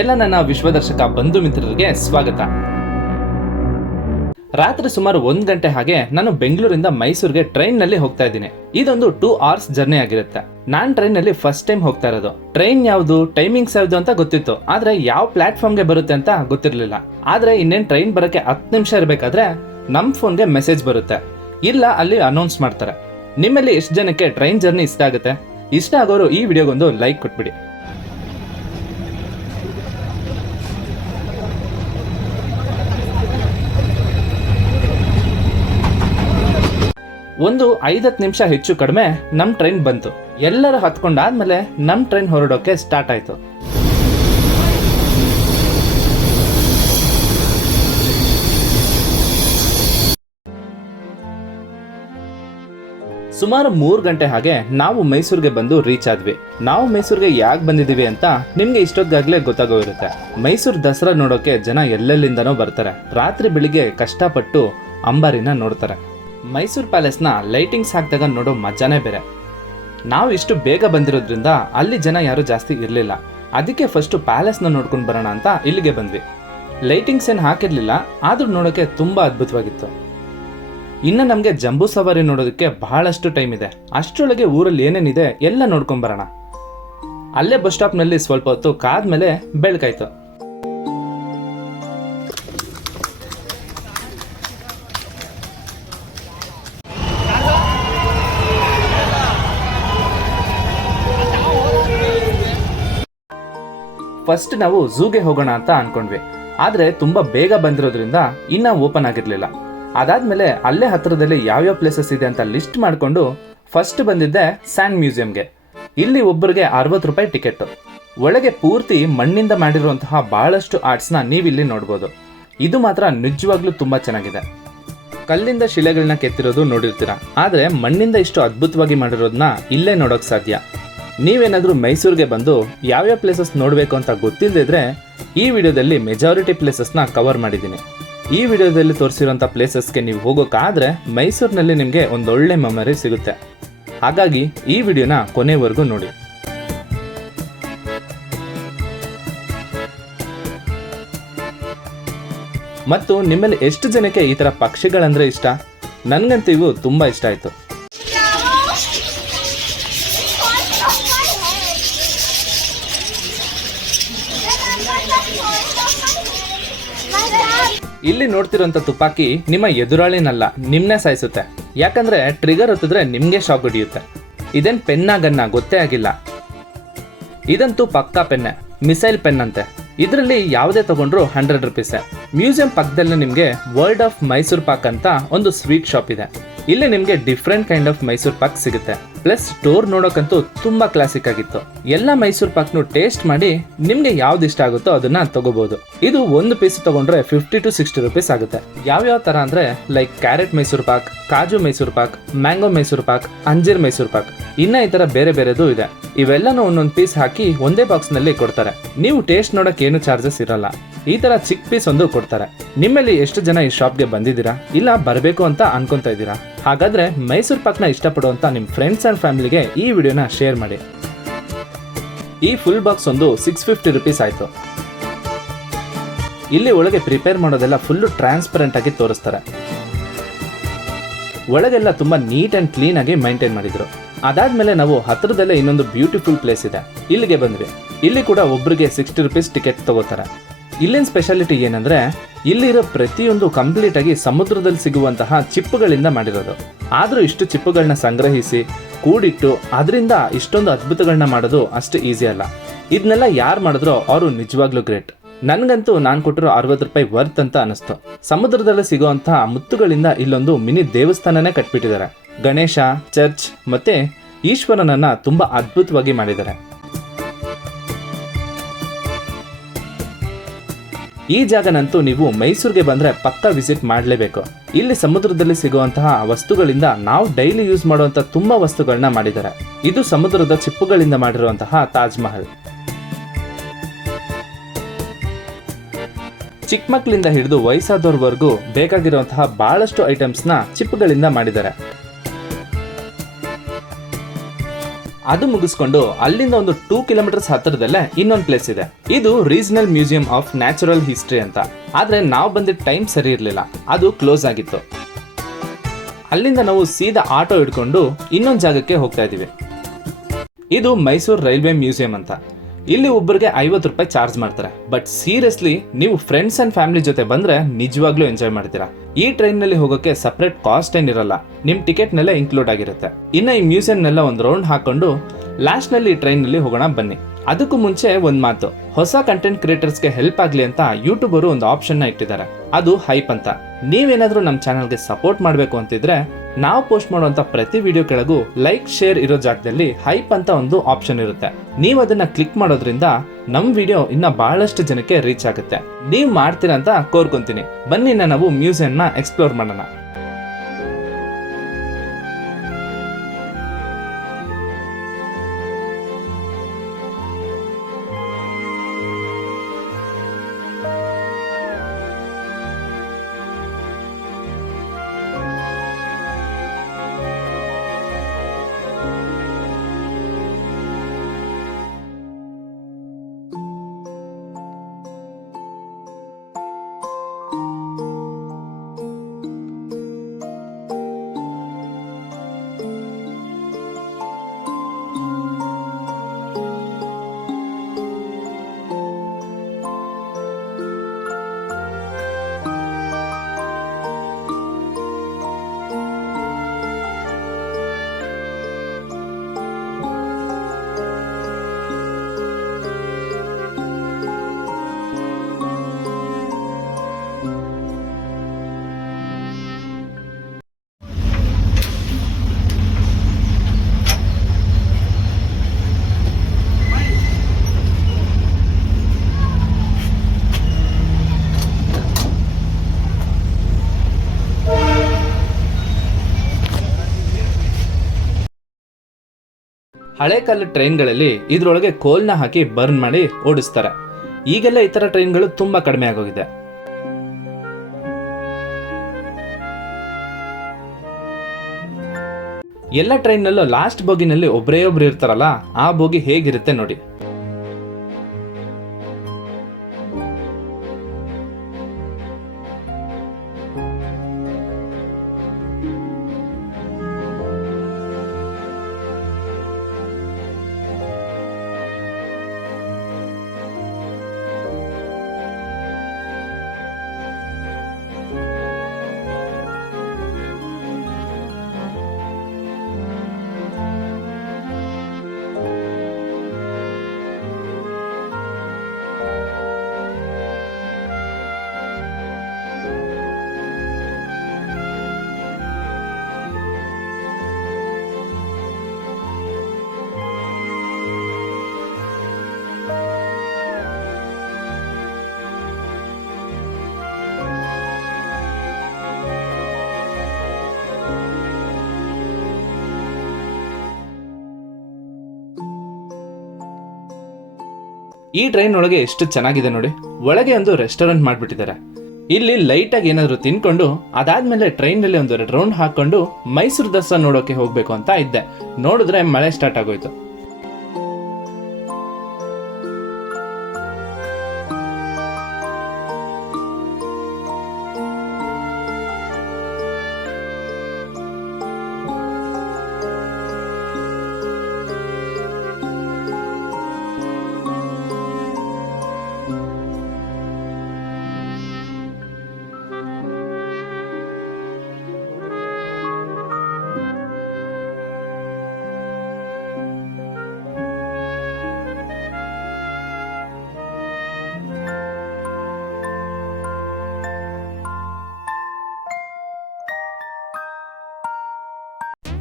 ಎಲ್ಲ ನನ್ನ ವಿಶ್ವದರ್ಶಕ ಬಂಧು ಮಿತ್ರರಿಗೆ ಸ್ವಾಗತ. ರಾತ್ರಿ ಸುಮಾರು 1 ಗಂಟೆ ಹಾಗೆ ನಾನು ಬೆಂಗಳೂರಿಂದ ಮೈಸೂರಿಗೆ ಟ್ರೈನ್ ನಲ್ಲಿ ಹೋಗ್ತಾ ಇದ್ದೀನಿ. ಇದೊಂದು 2 hours ಜರ್ನಿ ಆಗಿರುತ್ತೆ. ನಾನ್ ಟ್ರೈನ್ ನಲ್ಲಿ ಫಸ್ಟ್ ಟೈಮ್ ಹೋಗ್ತಾ ಇರೋದು. ಟ್ರೈನ್ ಯಾವುದು, ಟೈಮಿಂಗ್ಸ್ ಯಾವುದು ಅಂತ ಗೊತ್ತಿತ್ತು, ಆದ್ರೆ ಯಾವ ಪ್ಲಾಟ್ಫಾರ್ಮ್ಗೆ ಬರುತ್ತೆ ಅಂತ ಗೊತ್ತಿರಲಿಲ್ಲ. ಆದ್ರೆ ಇನ್ನೇನ್ ಟ್ರೈನ್ ಬರಕ್ಕೆ 10 ನಿಮಿಷ ಇರಬೇಕಾದ್ರೆ ನಮ್ ಫೋನ್ಗೆ ಮೆಸೇಜ್ ಬರುತ್ತೆ, ಇಲ್ಲ ಅಲ್ಲಿ ಅನೌನ್ಸ್ ಮಾಡ್ತಾರೆ. ನಿಮ್ಮಲ್ಲಿ ಎಷ್ಟು ಜನಕ್ಕೆ ಟ್ರೈನ್ ಜರ್ನಿ ಇಷ್ಟ ಆಗುತ್ತೆ? ಇಷ್ಟ ಆಗೋರು ಈ ವಿಡಿಯೋಗೊಂದು ಲೈಕ್ ಕೊಟ್ಬಿಡಿ. ಒಂದು 5-10 ನಿಮಿಷ ಹೆಚ್ಚು ಕಡಿಮೆ ನಮ್ ಟ್ರೈನ್ ಬಂತು. ಎಲ್ಲರೂ ಹತ್ಕೊಂಡಾದ್ಮೇಲೆ ನಮ್ ಟ್ರೈನ್ ಹೊರಡೋಕೆ ಸ್ಟಾರ್ಟ್ ಆಯ್ತು. ಸುಮಾರು 3 ಗಂಟೆ ಹಾಗೆ ನಾವು ಮೈಸೂರಿಗೆ ಬಂದು ರೀಚ್ ಆದ್ವಿ. ನಾವು ಮೈಸೂರಿಗೆ ಯಾಕೆ ಬಂದಿದೀವಿ ಅಂತ ನಿಮ್ಗೆ ಇಷ್ಟೊತ್ತಾಗ್ಲೇ ಗೊತ್ತಾಗೋಗಿರುತ್ತೆ. ಮೈಸೂರು ದಸರಾ ನೋಡೋಕೆ ಜನ ಎಲ್ಲೆಲ್ಲಿಂದನೋ ಬರ್ತಾರೆ. ರಾತ್ರಿ ಬೆಳಿಗ್ಗೆ ಕಷ್ಟಪಟ್ಟು ಅಂಬಾರಿನ ನೋಡ್ತಾರೆ. ಮೈಸೂರು ಪ್ಯಾಲೇಸ್ನ ಲೈಟಿಂಗ್ಸ್ ಹಾಕಿದಾಗ ನೋಡೋ ಮಜಾನೇ ಬೇರೆ. ನಾವು ಇಷ್ಟು ಬೇಗ ಬಂದಿರೋದ್ರಿಂದ ಅಲ್ಲಿ ಜನ ಯಾರು ಜಾಸ್ತಿ ಇರಲಿಲ್ಲ. ಅದಕ್ಕೆ ಫಸ್ಟ್ ಪ್ಯಾಲೇಸ್ನ ನೋಡ್ಕೊಂಡು ಬರೋಣ ಅಂತ ಇಲ್ಲಿಗೆ ಬಂದ್ವಿ. ಲೈಟಿಂಗ್ಸ್ ಏನು ಹಾಕಿರ್ಲಿಲ್ಲ, ಆದ್ರೂ ನೋಡೋಕೆ ತುಂಬಾ ಅದ್ಭುತವಾಗಿತ್ತು. ಇನ್ನು ನಮಗೆ ಜಂಬೂ ಸವಾರಿ ನೋಡೋದಕ್ಕೆ ಬಹಳಷ್ಟು ಟೈಮ್ ಇದೆ. ಅಷ್ಟರೊಳಗೆ ಊರಲ್ಲಿ ಏನೇನಿದೆ ಎಲ್ಲ ನೋಡ್ಕೊಂಡ್ ಬರೋಣ. ಅಲ್ಲೇ ಬಸ್ ಸ್ಟಾಪ್ನಲ್ಲಿ ಸ್ವಲ್ಪ ಹೊತ್ತು ಕಾದ್ಮೇಲೆ ಬೆಳಕಾಯ್ತು. ಫಸ್ಟ್ ನಾವು ಝೂಗೆ ಹೋಗೋಣ ಅಂತ ಅನ್ಕೊಂಡ್ವಿ, ಆದ್ರೆ ತುಂಬಾ ಬೇಗ ಬಂದಿರೋದ್ರಿಂದ ಇನ್ನ ಓಪನ್ ಆಗಿರ್ಲಿಲ್ಲ. ಅದಾದ್ಮೇಲೆ ಅಲ್ಲೇ ಹತ್ರದಲ್ಲಿ ಯಾವ್ಯಾವ ಪ್ಲೇಸಸ್ ಇದೆ ಅಂತ ಲಿಸ್ಟ್ ಮಾಡ್ಕೊಂಡು ಫಸ್ಟ್ ಬಂದಿದ್ದೆ ಸ್ಯಾಂಡ್ ಮ್ಯೂಸಿಯಂಗೆ. ಇಲ್ಲಿ ಒಬ್ಬರಿಗೆ 60 ರೂಪಾಯಿ ಟಿಕೆಟ್. ಒಳಗೆ ಪೂರ್ತಿ ಮಣ್ಣಿಂದ ಮಾಡಿರುವಂತಹ ಬಹಳಷ್ಟು ಆರ್ಟ್ಸ್ನ ನೀವಿಲ್ಲಿ ನೋಡ್ಬೋದು. ಇದು ಮಾತ್ರ ನಿಜವಾಗ್ಲೂ ತುಂಬಾ ಚೆನ್ನಾಗಿದೆ. ಕಲ್ಲಿಂದ ಶಿಲೆಗಳನ್ನ ಕೆತ್ತಿರೋದು ನೋಡಿರ್ತೀರಾ, ಆದ್ರೆ ಮಣ್ಣಿಂದ ಇಷ್ಟು ಅದ್ಭುತವಾಗಿ ಮಾಡಿರೋದನ್ನ ಇಲ್ಲೇ ನೋಡೋಕ್ ಸಾಧ್ಯ. ನೀವೇನಾದ್ರೂ ಮೈಸೂರಿಗೆ ಬಂದು ಯಾವ್ಯಾವ ಪ್ಲೇಸಸ್ ನೋಡಬೇಕು ಅಂತ ಗೊತ್ತಿಲ್ಲದಿದ್ರೆ ಈ ವಿಡಿಯೋದಲ್ಲಿ ಮೆಜಾರಿಟಿ ಪ್ಲೇಸಸ್ನ ಕವರ್ ಮಾಡಿದ್ದೀನಿ. ಈ ವಿಡಿಯೋದಲ್ಲಿ ತೋರಿಸಿರೋಂಥ ಪ್ಲೇಸಸ್ಗೆ ನೀವು ಹೋಗೋಕ್ಕಾದ್ರೆ ಮೈಸೂರಿನಲ್ಲಿ ನಿಮಗೆ ಒಂದೊಳ್ಳೆ ಮೆಮೊರಿ ಸಿಗುತ್ತೆ. ಹಾಗಾಗಿ ಈ ವಿಡಿಯೋನ ಕೊನೆವರೆಗೂ ನೋಡಿ. ಮತ್ತು ನಿಮ್ಮಲ್ಲಿ ಎಷ್ಟು ಜನಕ್ಕೆ ಈ ಥರ ಪಕ್ಷಿಗಳಂದ್ರೆ ಇಷ್ಟ? ನನಗಂತೂ ಇವು ತುಂಬ ಇಷ್ಟ ಆಯಿತು. ಇಲ್ಲಿ ನೋಡ್ತಿರೋಂಥ ತುಪಾಕಿ ನಿಮ್ಮ ಎದುರಾಳಿನಲ್ಲ, ನಿಮ್ನೆ ಸಾಯಿಸುತ್ತೆ. ಯಾಕಂದ್ರೆ ಟ್ರಿಗರ್ ಹೊತ್ತಿದ್ರೆ ನಿಮ್ಗೆ ಶಾಕ್ ಹೊಡಿಯುತ್ತೆ. ಇದೇನ್ ಪೆನ್ನ ಗನ್ನ ಗೊತ್ತೇ ಆಗಿಲ್ಲ. ಇದಂತೂ ಪಕ್ಕಾ ಪೆನ್ನೆ, ಮಿಸೈಲ್ ಪೆನ್ ಅಂತೆ. ಇದರಲ್ಲಿ ಯಾವುದೇ ತಗೊಂಡ್ರು 100 ರೂಪೀಸೆ. ಮ್ಯೂಸಿಯಂ ಪಕ್ಕದಲ್ಲಿ ನಿಮಗೆ ವರ್ಲ್ಡ್ ಆಫ್ ಮೈಸೂರು ಪಾಕ್ ಅಂತ ಒಂದು ಸ್ವೀಟ್ ಶಾಪ್ ಇದೆ. ಇಲ್ಲಿ ನಿಮಗೆ different kind of Mysore pak ಸಿಗುತ್ತೆ. ಪ್ಲಸ್ ಸ್ಟೋರ್ ನೋಡೋಕಂತೂ ತುಂಬಾ ಕ್ಲಾಸಿಕ್ ಆಗಿತ್ತು. ಎಲ್ಲ ಮೈಸೂರು ಪಾಕ್ನು ಟೇಸ್ಟ್ ಮಾಡಿ ನಿಮ್ಗೆ ಯಾವ್ದು ಇಷ್ಟ ಆಗುತ್ತೋ ಅದನ್ನ ತಗೋಬಹುದು. ಇದು ಒಂದು ಪೀಸ್ ತಗೊಂಡ್ರೆ 50 to 60 ರೂಪೀಸ್ ಆಗುತ್ತೆ. ಯಾವ್ಯಾವ ತರ ಅಂದ್ರೆ ಲೈಕ್ ಕ್ಯಾರೆಟ್ ಮೈಸೂರು ಪಾಕ್, ಕಾಜು ಮೈಸೂರು ಪಾಕ್, ಮ್ಯಾಂಗೋ ಮೈಸೂರು ಪಾಕ್, ಅಂಜೀರ್ ಮೈಸೂರು ಪಾಕ್, ಇನ್ನ ಈ ತರ ಬೇರೆ ಬೇರೆದು ಇದೆ. ಇವೆಲ್ಲನೂ ಒಂದೊಂದು ಪೀಸ್ ಹಾಕಿ ಒಂದೇ ಬಾಕ್ಸ್ ನಲ್ಲಿ ಕೊಡ್ತಾರೆ. ನೀವು ಟೇಸ್ಟ್ ನೋಡಕ್ ಏನು ಚಾರ್ಜಸ್ ಇರಲ್ಲ. ಈ ತರ ಚಿಕ್ಕ ಪೀಸ್ ಒಂದು ಕೊಡ್ತಾರೆ. ನಿಮ್ಮಲ್ಲಿ ಎಷ್ಟು ಜನ ಈ ಶಾಪ್ಗೆ ಬಂದಿದ್ದೀರಾ, ಇಲ್ಲ ಬರಬೇಕು ಅಂತ ಅನ್ಕೊಂತ ಇದ್ದೀರಾ? ಹಾಗಾದ್ರೆ ಮೈಸೂರು ಪಾಕ್ನ ಇಷ್ಟಪಡುವಂತ ನಿಮ್ ಫ್ರೆಂಡ್ಸ್ ಅಂಡ್ ಫ್ಯಾಮಿಲಿಗೆ ಈ ವಿಡಿಯೋನ ಶೇರ್ ಮಾಡಿ. ಈ ಫುಲ್ ಬಾಕ್ಸ್ ಒಂದು 650 ರೂಪೀಸ್ ಆಯ್ತು. ಇಲ್ಲಿ ಒಳಗೆ ಪ್ರಿಪೇರ್ ಮಾಡೋದೆಲ್ಲ ಫುಲ್ ಟ್ರಾನ್ಸ್ಪರೆಂಟ್ ಆಗಿ ತೋರಿಸ್ತಾರೆ. ಒಳಗೆಲ್ಲ ತುಂಬಾ ನೀಟ್ ಅಂಡ್ ಕ್ಲೀನ್ ಆಗಿ ಮೈಂಟೈನ್ ಮಾಡಿದ್ರು. ಅದಾದ್ಮೇಲೆ ನಾವು ಹತ್ರದಲ್ಲೇ ಇನ್ನೊಂದು ಬ್ಯೂಟಿಫುಲ್ ಪ್ಲೇಸ್ ಇದೆ, ಇಲ್ಲಿಗೆ ಬಂದ್ವಿ. ಇಲ್ಲಿ ಕೂಡ ಒಬ್ರಿಗೆ 60 ರೂಪೀಸ್ ಟಿಕೆಟ್ ತಗೋತಾರೆ. ಇಲ್ಲಿನ ಸ್ಪೆಷಾಲಿಟಿ ಏನಂದ್ರೆ ಇಲ್ಲಿರೋ ಪ್ರತಿಯೊಂದು ಕಂಪ್ಲೀಟ್ ಆಗಿ ಸಮುದ್ರದಲ್ಲಿ ಸಿಗುವಂತಹ ಚಿಪ್ಪುಗಳಿಂದ ಮಾಡಿರೋದು. ಆದ್ರೂ ಇಷ್ಟು ಚಿಪ್ಪುಗಳನ್ನ ಸಂಗ್ರಹಿಸಿ ಕೂಡಿಟ್ಟು ಅದರಿಂದ ಇಷ್ಟೊಂದು ಅದ್ಭುತಗಳನ್ನ ಮಾಡೋದು ಅಷ್ಟು ಈಸಿ ಅಲ್ಲ. ಇದನ್ನೆಲ್ಲ ಯಾರು ಮಾಡಿದ್ರೋ ಅವರು ನಿಜವಾಗ್ಲೂ ಗ್ರೇಟ್. ನನ್ಗಂತೂ ನಾನು ಕೊಟ್ಟಿರೋ 60 ರೂಪಾಯಿ ವರ್ತ್ ಅಂತ ಅನಿಸ್ತು. ಸಮುದ್ರದಲ್ಲಿ ಸಿಗುವಂತಹ ಮುತ್ತುಗಳಿಂದ ಇಲ್ಲೊಂದು ಮಿನಿ ದೇವಸ್ಥಾನನೇ ಕಟ್ಬಿಟ್ಟಿದ್ದಾರೆ. ಗಣೇಶ, ಚರ್ಚ್ ಮತ್ತೆ ಈಶ್ವರನನ್ನ ತುಂಬಾ ಅದ್ಭುತವಾಗಿ ಮಾಡಿದ್ದಾರೆ. ಈ ಜಾಗನಂತೂ ನೀವು ಮೈಸೂರಿಗೆ ಬಂದ್ರೆ ಪಕ್ಕಾ ವಿಸಿಟ್ ಮಾಡಲೇಬೇಕು. ಇಲ್ಲಿ ಸಮುದ್ರದಲ್ಲಿ ಸಿಗುವಂತಹ ವಸ್ತುಗಳಿಂದ ನಾವು ಡೈಲಿ ಯೂಸ್ ಮಾಡುವಂತ ತುಂಬಾ ವಸ್ತುಗಳನ್ನ ಮಾಡಿದ್ದಾರೆ. ಇದು ಸಮುದ್ರದ ಚಿಪ್ಪುಗಳಿಂದ ಮಾಡಿರುವಂತಹ ತಾಜ್ ಮಹಲ್. ಚಿಕ್ಕ ಮಕ್ಕಳಿಂದ ಹಿಡಿದು ವಯಸ್ಸಾದವ್ರವರೆಗೂ ಬೇಕಾಗಿರುವಂತಹ ಬಹಳಷ್ಟು ಐಟಮ್ಸ್ನ ಚಿಪ್ಪುಗಳಿಂದ ಮಾಡಿದ್ದಾರೆ. ಅದು ಮುಗಿಸ್ಕೊಂಡು ಅಲ್ಲಿಂದ ಒಂದು 2 ಕಿಲೋಮೀಟರ್ಸ್ ಹತ್ತಿರದಲ್ಲೇ ಇನ್ನೊಂದು ಪ್ಲೇಸ್ ಇದೆ. ಇದು regional museum of natural history ಅಂತ. ಆದ್ರೆ ನಾವು ಬಂದಿದ್ದ ಟೈಮ್ ಸರಿ ಇರಲಿಲ್ಲ, ಅದು ಕ್ಲೋಸ್ ಆಗಿತ್ತು. ಅಲ್ಲಿಂದ ನಾವು ಸೀದಾ ಆಟೋ ಹಿಡ್ಕೊಂಡು ಇನ್ನೊಂದು ಜಾಗಕ್ಕೆ ಹೋಗ್ತಾ ಇದೀವಿ. ಇದು ಮೈಸೂರು ರೈಲ್ವೆ ಮ್ಯೂಸಿಯಂ ಅಂತ. ಇಲ್ಲಿ ಒಬ್ಬರಿಗೆ 50 ರೂಪಾಯಿ ಚಾರ್ಜ್ ಮಾಡ್ತಾರೆ. ಬಟ್ ಸೀರಿಯಸ್ಲಿ ನೀವು ಫ್ರೆಂಡ್ಸ್ ಅಂಡ್ ಫ್ಯಾಮಿಲಿ ಜೊತೆ ಬಂದ್ರೆ ನಿಜವಾಗ್ಲೂ ಎಂಜಾಯ್ ಮಾಡ್ತೀರಾ. ಈ ಟ್ರೈನ್ ನಲ್ಲಿ ಹೋಗೋಕೆ ಸಪರೇಟ್ ಕಾಸ್ಟ್ ಏನಿರಲ್ಲ, ನಿಮ್ ಟಿಕೆಟ್ ನಲ್ಲೇ ಇನ್ಕ್ಲೂಡ್ ಆಗಿರುತ್ತೆ. ಇನ್ನ ಈ ಮ್ಯೂಸಿಯಂ ನೆಲ್ಲ ಒಂದು ರೌಂಡ್ ಹಾಕೊಂಡು ಲಾಸ್ಟ್ ನಲ್ಲಿ ಈ ಟ್ರೈನ್ ನಲ್ಲಿ ಹೋಗೋಣ ಬನ್ನಿ. ಅದಕ್ಕೂ ಮುಂಚೆ ಒಂದ್ ಮಾತು, ಹೊಸ ಕಂಟೆಂಟ್ ಕ್ರಿಯೇಟರ್ಸ್ಗೆ ಹೆಲ್ಪ್ ಆಗ್ಲಿ ಅಂತ ಯೂಟ್ಯೂಬರ್ ಒಂದು ಆಪ್ಷನ್ ನ ಇಟ್ಟಿದ್ದಾರೆ, ಅದು ಹೈಪ್ ಅಂತ. ನೀವೇನಾದ್ರೂ ನಮ್ಮ ಚಾನಲ್ಗೆ ಸಪೋರ್ಟ್ ಮಾಡಬೇಕು ಅಂತಿದ್ರೆ ನಾವು ಪೋಸ್ಟ್ ಮಾಡುವಂತ ಪ್ರತಿ ವಿಡಿಯೋ ಕೆಳಗೂ ಲೈಕ್ ಶೇರ್ ಇರೋ ಜಾಗದಲ್ಲಿ ಹೈಪ್ ಅಂತ ಒಂದು ಆಪ್ಷನ್ ಇರುತ್ತೆ. ನೀವು ಅದನ್ನ ಕ್ಲಿಕ್ ಮಾಡೋದ್ರಿಂದ ನಮ್ ವಿಡಿಯೋ ಇನ್ನ ಬಹಳಷ್ಟು ಜನಕ್ಕೆ ರೀಚ್ ಆಗುತ್ತೆ. ನೀವ್ ಮಾಡ್ತೀರಾ ಅಂತ ಕೋರ್ಕೊಂತೀನಿ. ಬನ್ನಿ ನಾವು ಮ್ಯೂಸಿಯಂ ನ ಎಕ್ಸ್ಪ್ಲೋರ್ ಮಾಡೋಣ. ಹಳೆ ಕಾಲದ ಟ್ರೈನ್ಗಳಲ್ಲಿ ಇದ್ರೊಳಗೆ ಕೋಲ್ನ ಹಾಕಿ ಬರ್ನ್ ಮಾಡಿ ಓಡಿಸ್ತಾರೆ. ಈಗೆಲ್ಲ ಈ ತರ ಟ್ರೈನ್ಗಳು ತುಂಬಾ ಕಡಿಮೆ ಆಗೋಗಿದೆ. ಎಲ್ಲ ಟ್ರೈನ್ನಲ್ಲೂ ಲಾಸ್ಟ್ ಬೋಗಿನಲ್ಲಿ ಒಬ್ಬರೇ ಒಬ್ರು ಇರ್ತಾರಲ್ಲ, ಆ ಬೋಗಿ ಹೇಗಿರುತ್ತೆ ನೋಡಿ. ಈ ಟ್ರೈನ್ ಒಳಗೆ ಎಷ್ಟು ಚೆನ್ನಾಗಿದೆ ನೋಡಿ. ಒಳಗೆ ಒಂದು ರೆಸ್ಟೋರೆಂಟ್ ಮಾಡ್ಬಿಟ್ಟಿದ್ದಾರೆ. ಇಲ್ಲಿ ಲೈಟ್ ಆಗಿ ಏನಾದ್ರು ತಿನ್ಕೊಂಡು ಅದಾದ್ಮೇಲೆ ಟ್ರೈನ್ ನಲ್ಲಿ ಒಂದು 2 ರೌಂಡ್ ಹಾಕೊಂಡು ಮೈಸೂರು ದಸರಾ ನೋಡೋಕೆ ಹೋಗ್ಬೇಕು ಅಂತ ಇದ್ದೆ. ನೋಡಿದ್ರೆ ಮಳೆ ಸ್ಟಾರ್ಟ್ ಆಗೋಯ್ತು.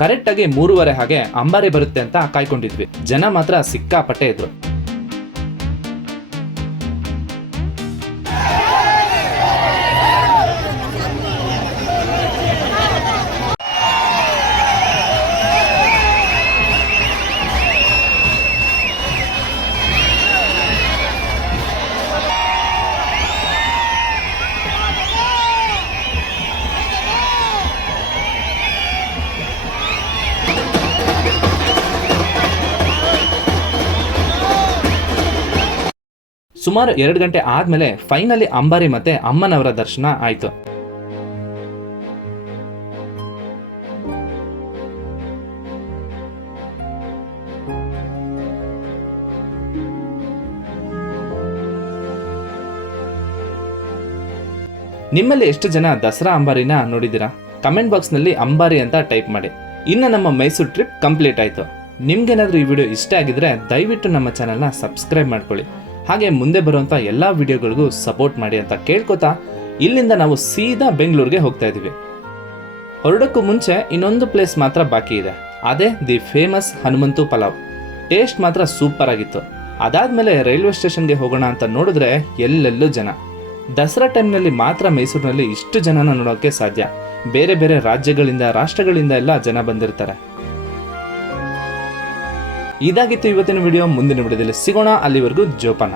ಕರೆಕ್ಟ್ ಆಗಿ 3:30 ಹಾಗೆ ಅಂಬಾರಿ ಬರುತ್ತೆ ಅಂತ ಕಾಯ್ಕೊಂಡಿದ್ವಿ. ಜನ ಮಾತ್ರ ಸಿಕ್ಕಾಪಟ್ಟೆ ಇದ್ರು. ಸುಮಾರು 2 ಗಂಟೆ ಆದ್ಮೇಲೆ ಫೈನಲಿ ಅಂಬಾರಿ ಮತ್ತೆ ಅಮ್ಮನವರ ದರ್ಶನ ಆಯ್ತು. ನಿಮ್ಮಲ್ಲಿ ಎಷ್ಟು ಜನ ದಸರಾ ಅಂಬಾರಿನ ನೋಡಿದ್ದೀರಾ? ಕಮೆಂಟ್ ಬಾಕ್ಸ್ನಲ್ಲಿ ಅಂಬಾರಿ ಅಂತ ಟೈಪ್ ಮಾಡಿ. ಇನ್ನು ನಮ್ಮ ಮೈಸೂರು ಟ್ರಿಪ್ ಕಂಪ್ಲೀಟ್ ಆಯಿತು. ನಿಮ್ಗೇನಾದರೂ ಈ ವಿಡಿಯೋ ಇಷ್ಟ ಆಗಿದ್ರೆ ದಯವಿಟ್ಟು ನಮ್ಮ ಚಾನಲ್ನ ಸಬ್ಸ್ಕ್ರೈಬ್ ಮಾಡ್ಕೊಳ್ಳಿ. ಹಾಗೆ ಮುಂದೆ ಬರುವಂಥ ಎಲ್ಲ ವಿಡಿಯೋಗಳಿಗೂ ಸಪೋರ್ಟ್ ಮಾಡಿ ಅಂತ ಕೇಳ್ಕೊತಾ ಇಲ್ಲಿಂದ ನಾವು ಸೀದಾ ಬೆಂಗಳೂರಿಗೆ ಹೋಗ್ತಾ ಇದ್ದೀವಿ. ಹೊರಡೋಕ್ಕೂ ಮುಂಚೆ ಇನ್ನೊಂದು ಪ್ಲೇಸ್ ಮಾತ್ರ ಬಾಕಿ ಇದೆ. ಅದೇ the famous Hanumanthu pulao. Taste ಮಾತ್ರ ಸೂಪರ್ ಆಗಿತ್ತು. ಅದಾದಮೇಲೆ ರೈಲ್ವೆ ಸ್ಟೇಷನ್ಗೆ ಹೋಗೋಣ ಅಂತ ನೋಡಿದ್ರೆ ಎಲ್ಲೆಲ್ಲೂ ಜನ. ದಸರಾ ಟೈಮ್ನಲ್ಲಿ ಮಾತ್ರ ಮೈಸೂರಿನಲ್ಲಿ ಇಷ್ಟು ಜನನ ನೋಡೋಕ್ಕೆ ಸಾಧ್ಯ. ಬೇರೆ ಬೇರೆ ರಾಜ್ಯಗಳಿಂದ ರಾಷ್ಟ್ರಗಳಿಂದ ಎಲ್ಲ ಜನ ಬಂದಿರ್ತಾರೆ. ಇದಾಗಿತ್ತು ಇವತ್ತಿನ ವಿಡಿಯೋ. ಮುಂದಿನ ವಿಡಿಯೋದಲ್ಲಿ ಸಿಗೋಣ. ಅಲ್ಲಿವರೆಗೂ ಜೋಪಾನ.